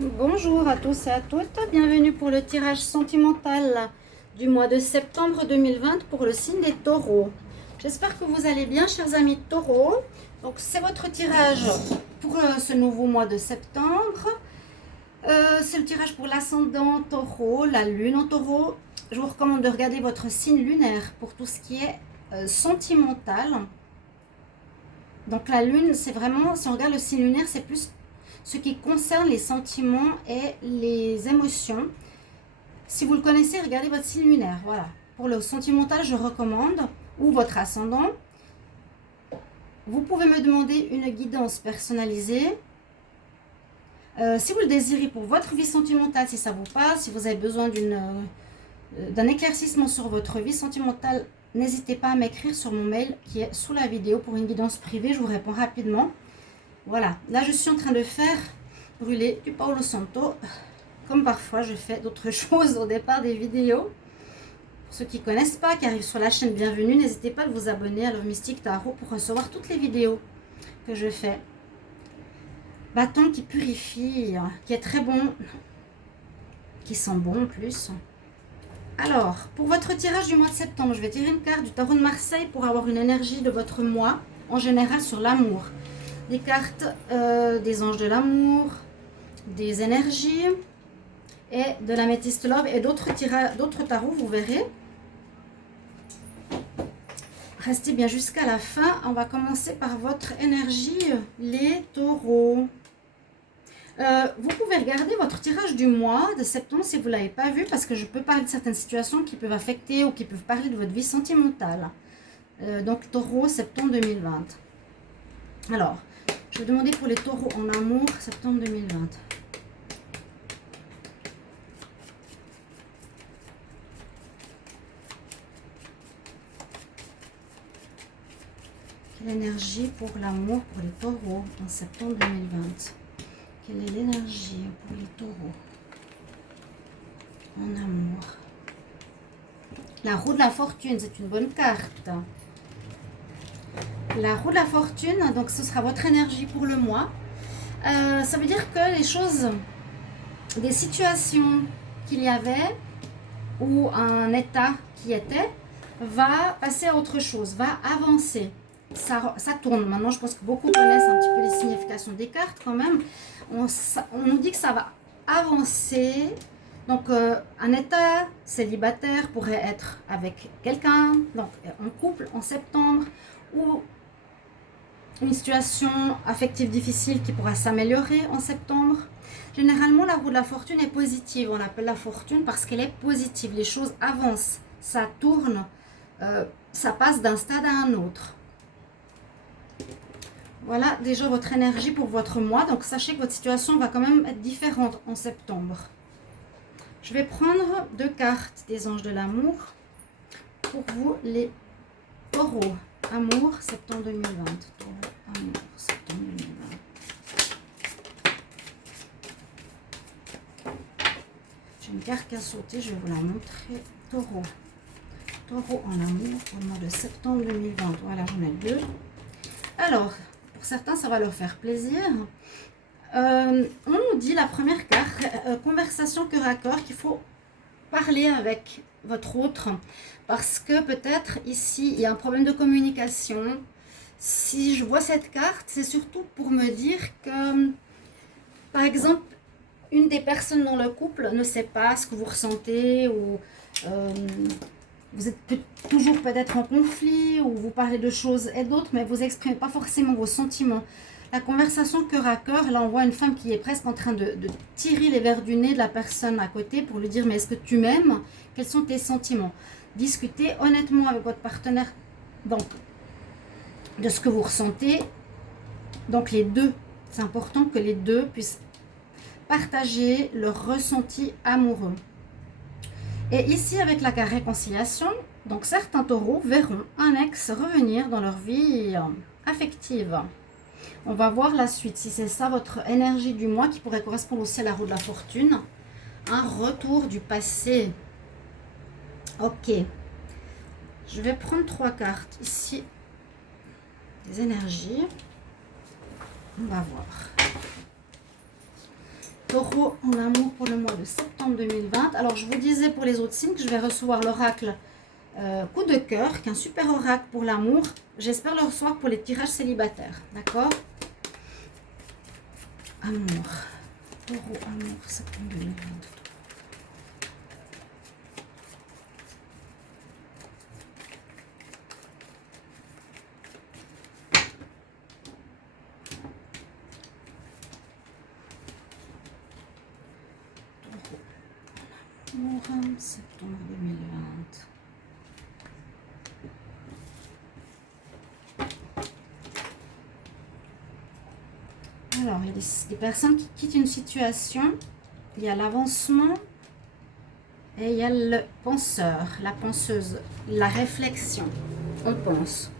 Bonjour à tous et à toutes, bienvenue pour le tirage sentimental du mois de septembre 2020 pour le signe des taureaux. J'espère que vous allez bien, chers amis taureaux. Donc c'est votre tirage pour ce nouveau mois de septembre. C'est le tirage pour l'ascendant taureau, la lune en taureau. Je vous recommande de regarder votre signe lunaire pour tout ce qui est sentimental. Donc la lune, c'est vraiment, si on regarde le signe lunaire, c'est plus ce qui concerne les sentiments et les émotions. Si vous le connaissez, regardez votre signe lunaire. Voilà. Pour le sentimental, je recommande, ou votre ascendant. Vous pouvez me demander une guidance personnalisée. Si vous le désirez pour votre vie sentimentale, si ça vous parle, si vous avez besoin d'un éclaircissement sur votre vie sentimentale, n'hésitez pas à m'écrire sur mon mail qui est sous la vidéo pour une guidance privée. Je vous réponds rapidement. Voilà, là je suis en train de faire brûler du Palo Santo, comme parfois je fais d'autres choses au départ des vidéos. Pour ceux qui ne connaissent pas, qui arrivent sur la chaîne, bienvenue, n'hésitez pas à vous abonner à Love Mystic Tarot pour recevoir toutes les vidéos que je fais. Bâton qui purifie, qui est très bon, qui sent bon en plus. Alors, pour votre tirage du mois de septembre, je vais tirer une carte du Tarot de Marseille pour avoir une énergie de votre mois, en général sur l'amour. Des cartes des anges de l'amour, des énergies et de l'améthyste love et d'autres tarots, vous verrez. Restez bien jusqu'à la fin. On va commencer par votre énergie, les taureaux. Vous pouvez regarder votre tirage du mois de septembre si vous ne l'avez pas vu, parce que je peux parler de certaines situations qui peuvent affecter ou qui peuvent parler de votre vie sentimentale. Donc taureau, septembre 2020. Alors, je vais demander pour les taureaux en amour, septembre 2020. Quelle énergie pour l'amour pour les taureaux en septembre 2020? Quelle est l'énergie pour les taureaux en amour? La roue de la fortune, c'est une bonne carte. La roue de la fortune, donc ce sera votre énergie pour le mois. Ça veut dire que les choses, des situations qu'il y avait ou un état qui était, va passer à autre chose, va avancer. Ça tourne. Maintenant, je pense que beaucoup connaissent un petit peu les significations des cartes quand même. On nous dit que ça va avancer. Donc, un état célibataire pourrait être avec quelqu'un, donc en couple en septembre, ou une situation affective difficile qui pourra s'améliorer en septembre. Généralement, la roue de la fortune est positive. On l'appelle la fortune parce qu'elle est positive. Les choses avancent, ça tourne, ça passe d'un stade à un autre. Voilà déjà votre énergie pour votre mois. Donc, sachez que votre situation va quand même être différente en septembre. Je vais prendre 2 cartes des anges de l'amour pour vous, les taureaux. Amour, septembre 2020. Taureau, amour, septembre 2020. J'ai une carte qui a sauté, je vais vous la montrer. Taureau. Taureau en amour pour le mois de septembre 2020. Voilà, j'en ai 2. Alors, pour certains, ça va leur faire plaisir. On nous dit, la première carte, conversation cœur à cœur, qu'il faut parler avec votre autre, parce que peut-être ici il y a un problème de communication. Si je vois cette carte, c'est surtout pour me dire que, par exemple, une des personnes dans le couple ne sait pas ce que vous ressentez, ou vous êtes toujours peut-être en conflit, ou vous parlez de choses et d'autres, mais vous n'exprimez pas forcément vos sentiments. La conversation cœur à cœur, là on voit une femme qui est presque en train de tirer les verres du nez de la personne à côté pour lui dire: mais est-ce que tu m'aimes? Quels sont tes sentiments? Discutez honnêtement avec votre partenaire, donc, de ce que vous ressentez. Donc les deux, c'est important que les deux puissent partager leur ressenti amoureux. Et ici avec la carte réconciliation, donc certains taureaux verront un ex revenir dans leur vie affective. On va voir la suite, si c'est ça votre énergie du mois, qui pourrait correspondre aussi à la roue de la fortune. Un retour du passé. Ok. Je vais prendre 3 cartes ici. Des énergies. On va voir. Taureau en amour pour le mois de septembre 2020. Alors, je vous disais pour les autres signes que je vais recevoir l'oracle coup de cœur, qu'un super oracle pour l'amour. J'espère le recevoir pour les tirages célibataires. D'accord? Amour. Taureau, amour, septembre 2020. Septembre 2020. Alors, il y a des personnes qui quittent une situation. Il y a l'avancement et il y a le penseur, la penseuse, la réflexion. On pense.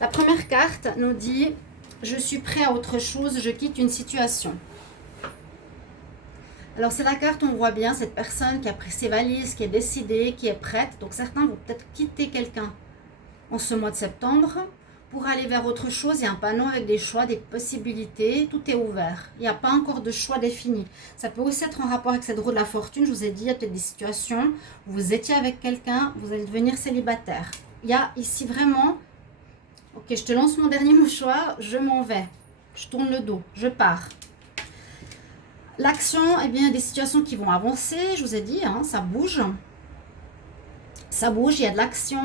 La première carte nous dit « Je suis prêt à autre chose, je quitte une situation ». Alors, c'est la carte, on voit bien cette personne qui a pris ses valises, qui est décidée, qui est prête. Donc, certains vont peut-être quitter quelqu'un en ce mois de septembre pour aller vers autre chose. Il y a un panneau avec des choix, des possibilités. Tout est ouvert. Il n'y a pas encore de choix défini. Ça peut aussi être en rapport avec cette roue de la fortune. Je vous ai dit, il y a peut-être des situations où vous étiez avec quelqu'un, vous allez devenir célibataire. Il y a ici vraiment... Ok, je te lance mon dernier mouchoir, je m'en vais. Je tourne le dos, je pars. L'action, eh bien, des situations qui vont avancer, je vous ai dit, hein, ça bouge. Ça bouge, il y a de l'action.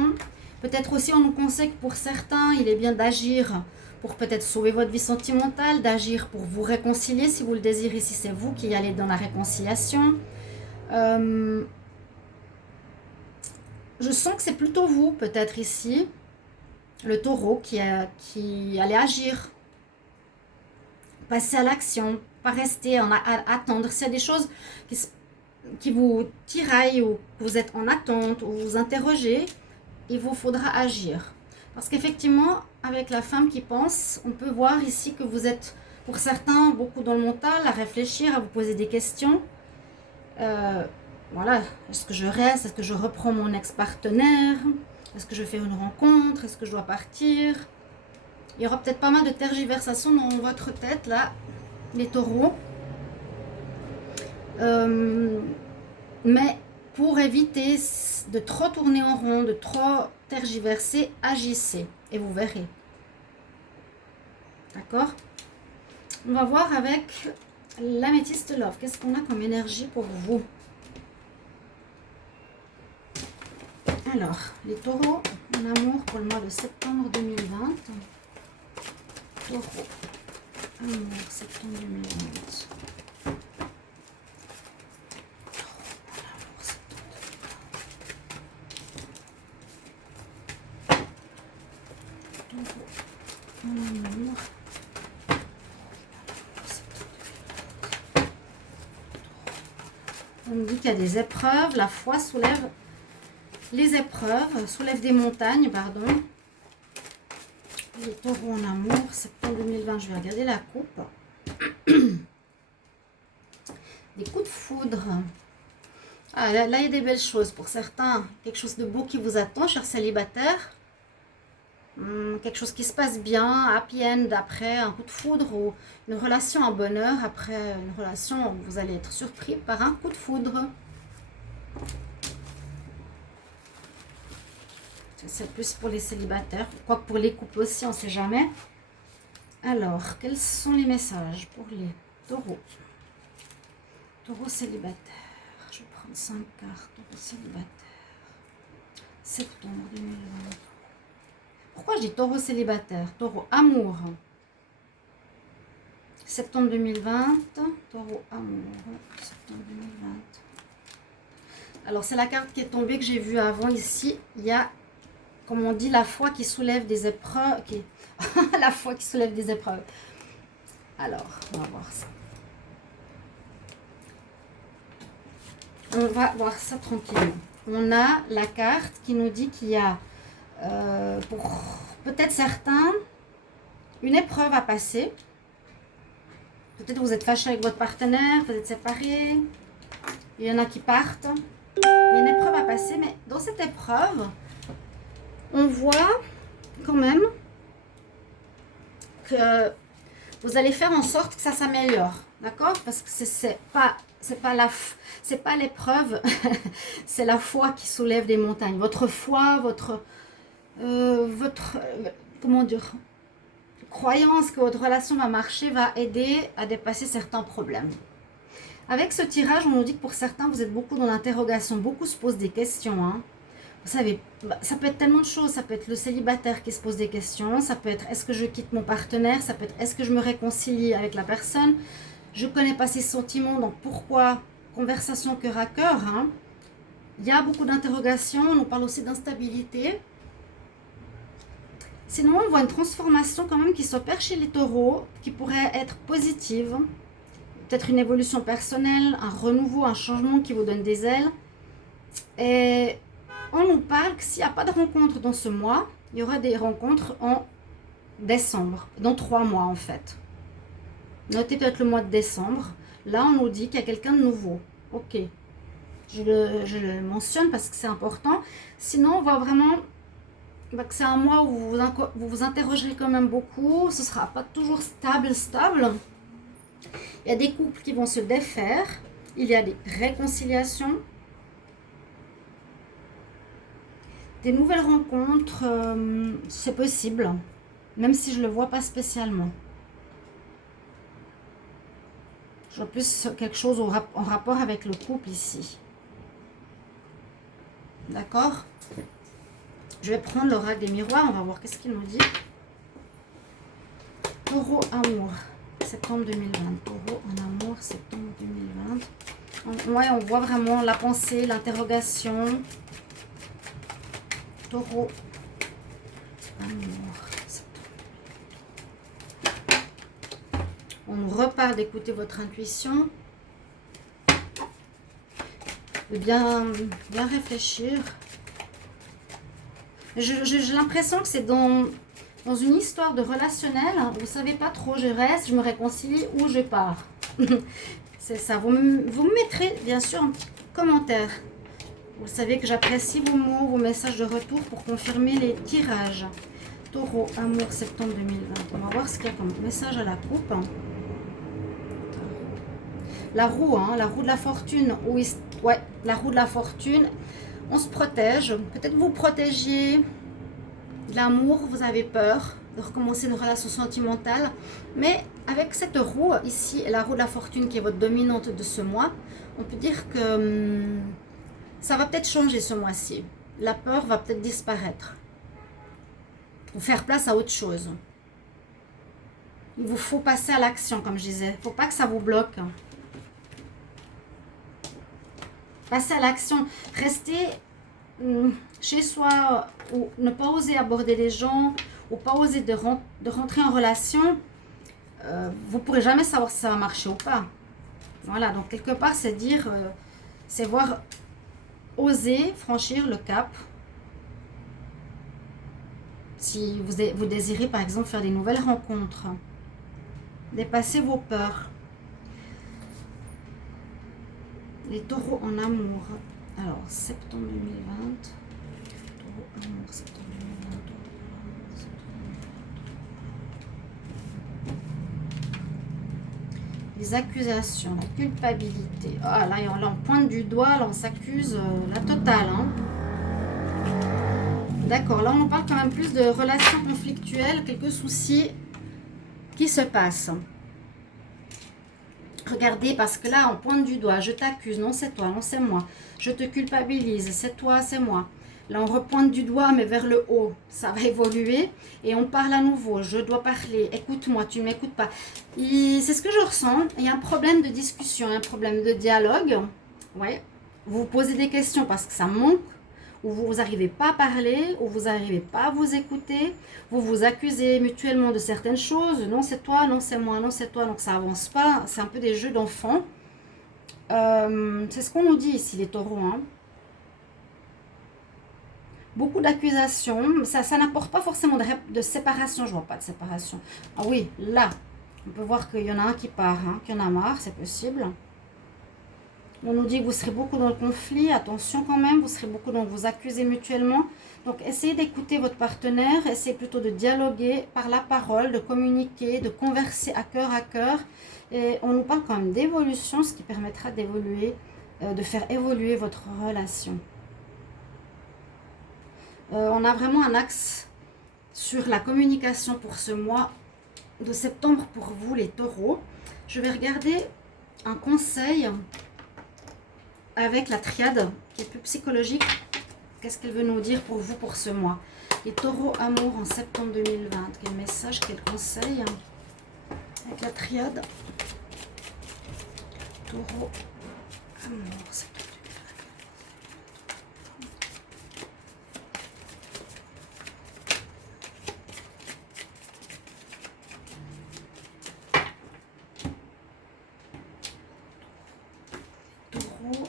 Peut-être aussi, on nous conseille que pour certains, il est bien d'agir pour peut-être sauver votre vie sentimentale, d'agir pour vous réconcilier si vous le désirez, si c'est vous qui allez dans la réconciliation. Je sens que c'est plutôt vous, peut-être ici, le taureau, qui allait agir. Passer à l'action, pas rester à attendre. S'il y a des choses qui vous tiraillent ou que vous êtes en attente ou vous interrogez, il vous faudra agir. Parce qu'effectivement, avec la femme qui pense, on peut voir ici que vous êtes, pour certains, beaucoup dans le mental, à réfléchir, à vous poser des questions. Voilà, est-ce que je reste? Est-ce que je reprends mon ex-partenaire? Est-ce que je fais une rencontre? Est-ce que je dois partir? Il y aura peut-être pas mal de tergiversations dans votre tête, là, les taureaux. Mais pour éviter de trop tourner en rond, de trop tergiverser, agissez et vous verrez. D'accord? On va voir avec l'améthyste love. Qu'est-ce qu'on a comme énergie pour vous? Alors, les taureaux en amour pour le mois de septembre 2020. Taureau, amour, septembre 2020. On me dit qu'il y a des épreuves, la foi soulève les épreuves, soulève des montagnes, pardon. Les taureaux en amour, septembre 2020, je vais regarder la coupe. Des coups de foudre. Ah, là, il y a des belles choses pour certains. Quelque chose de beau qui vous attend, chers célibataires. Quelque chose qui se passe bien, happy end après un coup de foudre ou une relation en bonheur après une relation où vous allez être surpris par un coup de foudre. C'est plus pour les célibataires, quoique pour les couples aussi, on ne sait jamais. Alors, quels sont les messages pour les taureaux? Taureau célibataire. Je vais prendre 5 cartes. Taureau célibataire. Septembre 2020. Pourquoi je dis taureau célibataire? Taureau amour. Septembre 2020. Taureau amour. Septembre 2020. Alors, c'est la carte qui est tombée que j'ai vue avant ici. Il y a, comme on dit, la foi qui soulève des épreuves. La foi qui soulève des épreuves. Alors, on va voir ça. On va voir ça tranquillement. On a la carte qui nous dit qu'il y a, pour peut-être certains, une épreuve à passer. Peut-être vous êtes fâché avec votre partenaire, vous êtes séparés. Il y en a qui partent. Il y a une épreuve à passer, mais dans cette épreuve, on voit quand même que vous allez faire en sorte que ça s'améliore, d'accord? Parce que c'est pas l'épreuve, c'est la foi qui soulève des montagnes. Votre foi, comment dire, croyance que votre relation va marcher va aider à dépasser certains problèmes. Avec ce tirage, on nous dit que pour certains, vous êtes beaucoup dans l'interrogation, beaucoup se posent des questions, hein. Vous savez, ça peut être tellement de choses. Ça peut être le célibataire qui se pose des questions. Ça peut être est-ce que je quitte mon partenaire. Ça peut être est-ce que je me réconcilie avec la personne. Je ne connais pas ses sentiments, donc pourquoi? Conversation cœur à cœur. Hein. Il y a beaucoup d'interrogations. On nous parle aussi d'instabilité. Sinon, on voit une transformation quand même qui s'opère chez les taureaux, qui pourrait être positive. Peut-être une évolution personnelle, un renouveau, un changement qui vous donne des ailes. Et on nous parle que s'il n'y a pas de rencontre dans ce mois, il y aura des rencontres en décembre, dans 3 mois en fait. Notez peut-être le mois de décembre. Là, on nous dit qu'il y a quelqu'un de nouveau. Ok, je le mentionne parce que c'est important. Sinon, on voit vraiment que c'est un mois où vous vous interrogerez quand même beaucoup. Ce ne sera pas toujours stable. Il y a des couples qui vont se défaire. Il y a des réconciliations. Des nouvelles rencontres, c'est possible, même si je ne le vois pas spécialement. Je vois plus quelque chose en rapport avec le couple ici. D'accord? Je vais prendre l'oracle des miroirs, on va voir qu'est-ce qu'il nous dit. Taureau amour, septembre 2020. Taureau en amour, septembre 2020. Ouais, on voit vraiment la pensée, l'interrogation. Taureau, amour. On repart d'écouter votre intuition. De bien réfléchir. J'ai l'impression que c'est dans une histoire de relationnel. Vous ne savez pas trop, je reste, je me réconcilie ou je pars. C'est ça. Vous me mettrez bien sûr un petit commentaire. Vous savez que j'apprécie vos mots, vos messages de retour pour confirmer les tirages. Taureau, amour, septembre 2020. On va voir ce qu'il y a comme message à la coupe. La roue, hein, la roue de la fortune. Oui, ouais, la roue de la fortune. On se protège. Peut-être vous protégiez l'amour, vous avez peur de recommencer une relation sentimentale. Mais avec cette roue ici, la roue de la fortune qui est votre dominante de ce mois, on peut dire que ça va peut-être changer ce mois-ci. La peur va peut-être disparaître. Ou faire place à autre chose. Il vous faut passer à l'action, comme je disais. Il ne faut pas que ça vous bloque. Passer à l'action. Rester chez soi ou ne pas oser aborder les gens ou pas oser de rentrer en relation. Vous ne pourrez jamais savoir si ça va marcher ou pas. Voilà, donc quelque part, c'est dire, c'est voir... Osez franchir le cap. Si vous désirez par exemple faire des nouvelles rencontres. Dépasser vos peurs. Les taureaux en amour. Alors, septembre 2020. Taureau amour, septembre 2020. Les accusations, la culpabilité. Ah, là, on pointe du doigt, là, on s'accuse la totale. Hein. D'accord, là, on nous parle quand même plus de relations conflictuelles, quelques soucis qui se passent. Regardez, parce que là, on pointe du doigt. Je t'accuse, non, c'est toi, non, c'est moi. Je te culpabilise, c'est toi, c'est moi. Là, on repointe du doigt, mais vers le haut. Ça va évoluer. Et on parle à nouveau. Je dois parler. Écoute-moi, tu ne m'écoutes pas. C'est ce que je ressens. Il y a un problème de discussion, un problème de dialogue. Ouais. Vous vous posez des questions parce que ça manque. Ou vous n'arrivez pas à parler. Ou vous n'arrivez pas à vous écouter. Vous vous accusez mutuellement de certaines choses. Non, c'est toi. Non, c'est moi. Non, c'est toi. Donc, ça n'avance pas. C'est un peu des jeux d'enfants. C'est ce qu'on nous dit ici, les taureaux. Hein. Beaucoup d'accusations, ça n'apporte pas forcément de séparation, je vois pas de séparation. Ah oui, là, on peut voir qu'il y en a un qui part, hein, qu'il y en a marre, c'est possible. On nous dit que vous serez beaucoup dans le conflit. Attention quand même, vous serez beaucoup dans vous accuser mutuellement. Donc, essayez d'écouter votre partenaire. Essayez plutôt de dialoguer par la parole, de communiquer, de converser à cœur. Et on nous parle quand même d'évolution, ce qui permettra d'évoluer, de faire évoluer votre relation. On a vraiment un axe sur la communication pour ce mois de septembre pour vous, les taureaux. Je vais regarder un conseil avec la triade qui est plus psychologique. Qu'est-ce qu'elle veut nous dire pour vous pour ce mois? Les taureaux amour en septembre 2020. Quel message, quel conseil avec la triade? Taureau amour septembre 2020. Taureau.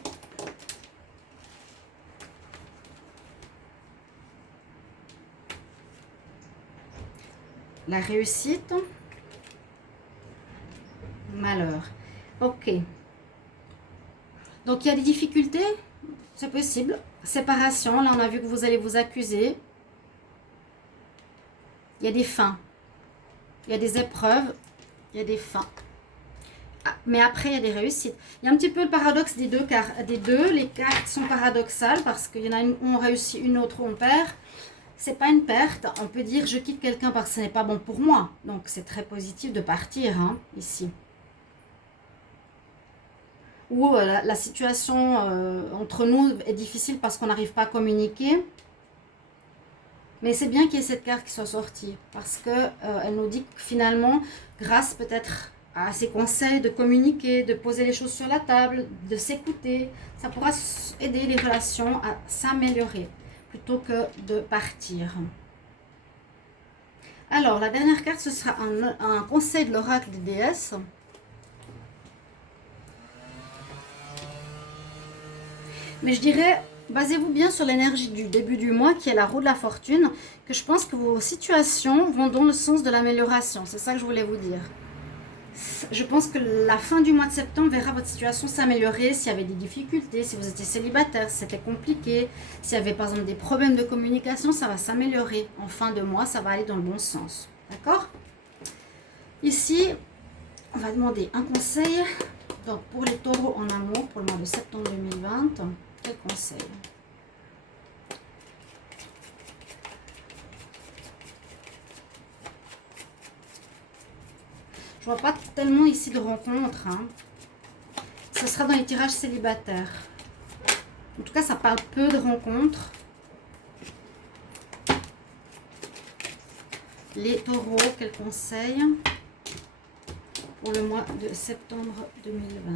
La réussite. Malheur. Ok. Donc, il y a des difficultés. C'est possible. Séparation. Là, on a vu que vous allez vous accuser. Il y a des fins. Il y a des épreuves. Il y a des fins. Ah, mais après, il y a des réussites. Il y a un petit peu le paradoxe des deux. Les cartes sont paradoxales parce qu'il y en a une où on réussit, une autre où on perd. C'est pas une perte. On peut dire je quitte quelqu'un parce que ce n'est pas bon pour moi. Donc c'est très positif de partir hein, ici. Ou la situation entre nous est difficile parce qu'on n'arrive pas à communiquer. Mais c'est bien qu'il y ait cette carte qui soit sortie parce que elle nous dit que finalement, grâce peut-être à ses conseils de communiquer, de poser les choses sur la table, de s'écouter, ça pourra aider les relations à s'améliorer plutôt que de partir. Alors, la dernière carte, ce sera un conseil de l'oracle des déesses. Mais je dirais, basez-vous bien sur l'énergie du début du mois, qui est la roue de la fortune, que je pense que vos situations vont dans le sens de l'amélioration. C'est ça que je voulais vous dire. Je pense que la fin du mois de septembre verra votre situation s'améliorer. S'il y avait des difficultés, si vous étiez célibataire, si c'était compliqué, s'il y avait par exemple des problèmes de communication, ça va s'améliorer. En fin de mois, ça va aller dans le bon sens. D'accord? Ici, on va demander un conseil. Donc, pour les taureaux en amour, pour le mois de septembre 2020, quel conseil? Je vois pas tellement ici de rencontres. Hein. Ce sera dans les tirages célibataires. En tout cas, ça parle peu de rencontres. Les taureaux, quel conseil pour le mois de septembre 2020?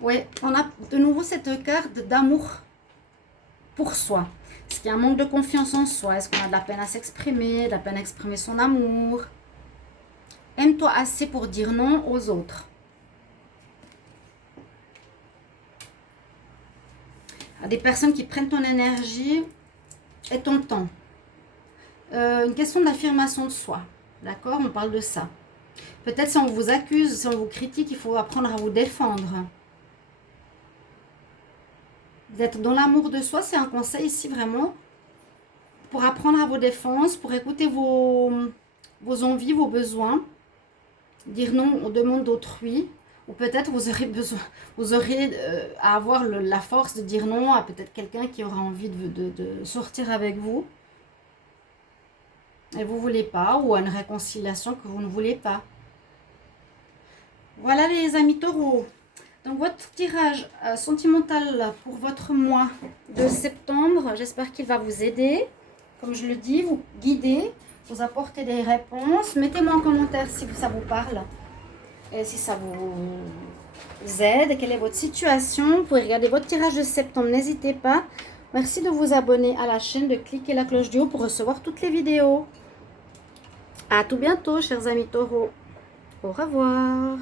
Oui, on a de nouveau cette carte d'amour pour soi. Est-ce qu'il y a un manque de confiance en soi? Est-ce qu'on a de la peine à s'exprimer, de la peine à exprimer son amour? Aime-toi assez pour dire non aux autres. Il y a des personnes qui prennent ton énergie et ton temps. Une question d'affirmation de soi. D'accord? On parle de ça. Peut-être si on vous accuse, si on vous critique, il faut apprendre à vous défendre. D'être dans l'amour de soi, c'est un conseil ici vraiment pour apprendre à vos défenses, pour écouter vos envies, vos besoins, dire non aux demandes d'autrui, ou peut-être vous aurez à avoir la force de dire non à peut-être quelqu'un qui aura envie de sortir avec vous et vous ne voulez pas, ou à une réconciliation que vous ne voulez pas. Voilà les amis taureaux. Donc votre tirage sentimental pour votre mois de septembre, j'espère qu'il va vous aider. Comme je le dis, vous guider, vous apporter des réponses. Mettez-moi en commentaire si ça vous parle et si ça vous aide, quelle est votre situation. Vous pouvez regarder votre tirage de septembre, n'hésitez pas. Merci de vous abonner à la chaîne, de cliquer la cloche du haut pour recevoir toutes les vidéos. À tout bientôt, chers amis taureaux. Au revoir.